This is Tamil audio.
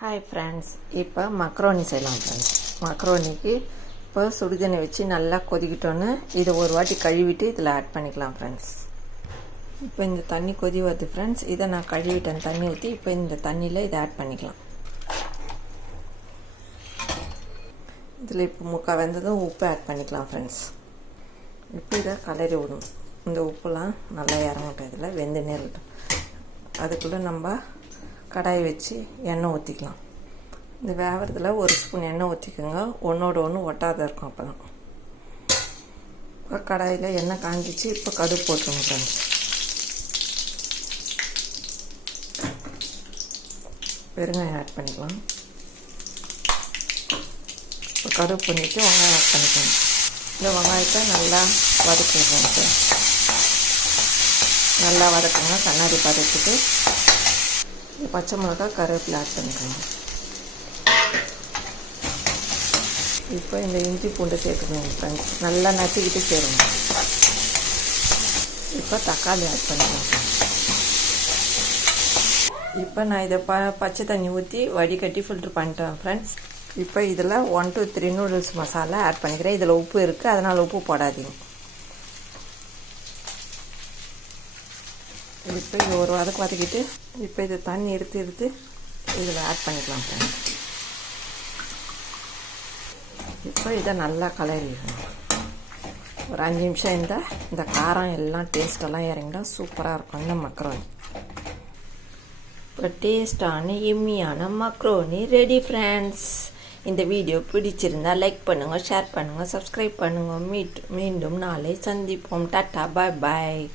ஹாய் ஃப்ரெண்ட்ஸ், இப்போ மக்ரோனி செய்யலாம் ஃப்ரெண்ட்ஸ். மக்ரோனிக்கு இப்போ சுடுதண்ணி வச்சு நல்லா கொதிக்கிட்டோன்னு இதை ஒரு வாட்டி கழுவிட்டு இதில் ஆட் பண்ணிக்கலாம் ஃப்ரெண்ட்ஸ். இப்போ இந்த தண்ணி கொதி வருது ஃப்ரெண்ட்ஸ். இதை நான் கழுவிட்டேன் தண்ணி ஊற்றி. இப்போ இந்த தண்ணியில் இதை ஆட் பண்ணிக்கலாம். இதில் இப்போ முக்கால் வெந்ததும் உப்பு ஆட் பண்ணிக்கலாம் ஃப்ரெண்ட்ஸ். இப்போ இதை கலரி விடணும். இந்த உப்புலாம் நல்லா இறங்கட்டும், இதில் வெந்துனே இருக்கட்டும். அதுக்குள்ளே நம்ம கடாயை வச்சு எண்ணெய் ஊற்றிக்கலாம். இந்த வேகிறதுல ஒரு ஸ்பூன் எண்ணெய் ஊற்றிக்கோங்க, ஒன்றோட ஒன்று ஒட்டாத இருக்கும். அப்போ தான் இப்போ கடாயில் எண்ணெய் காஞ்சிச்சு. இப்போ கடுகு போட்டுருங்க ஃப்ரெண்ட்ஸ். பெருங்காயம் ஆட் பண்ணிக்கலாம். இப்போ கடுகு பண்ணிவிட்டு வெங்காயம் ஆட் பண்ணிக்கணும். இந்த வெங்காயத்தை நல்லா வதக்கிடுறோம் சார். நல்லா வதக்குங்க கண்ணாடி பதத்துக்கு. பச்சை மிளகா கருவேப்பிலை ஆட் பண்ணிக்கணும். இப்போ இந்த இஞ்சி பூண்டு சேர்க்கணும் ஃப்ரெண்ட்ஸ். நல்லா நசுக்கிட்டு சேரணும். இப்போ தக்காளி ஆட் பண்ணிக்கலாம். இப்போ நான் இதை பச்சை தண்ணி ஊற்றி வடிகட்டி ஃபில்ட்ரு பண்ணிட்டேன் ஃப்ரெண்ட்ஸ். இப்போ இதில் 1 to 3 நூடுல்ஸ் மசாலா ஆட் பண்ணிக்கிறேன். இதில் உப்பு இருக்குது, அதனால் உப்பு போடாதீங்க. இப்போ இது ஒரு வதக்கிட்டு இப்போ இது தண்ணி எடுத்து இதில் ஆட் பண்ணிக்கலாம் ஃப்ரெண்ட்ஸ். இப்போ இதை நல்லா கலரிடணும். ஒரு 5 நிமிஷம் இந்த காரம் எல்லாம் டேஸ்டெல்லாம் இறங்கினா சூப்பராக இருக்கும் இந்த மக்ரோனி. இப்போ டேஸ்டான எம்மியான மக்ரோனி ரெடி ஃப்ரெண்ட்ஸ். இந்த வீடியோ பிடிச்சிருந்தா லைக் பண்ணுங்கள், ஷேர் பண்ணுங்கள், சப்ஸ்கிரைப் பண்ணுங்கள். மீண்டும் நாளை சந்திப்போம். டாட்டா, பாய் பாய்.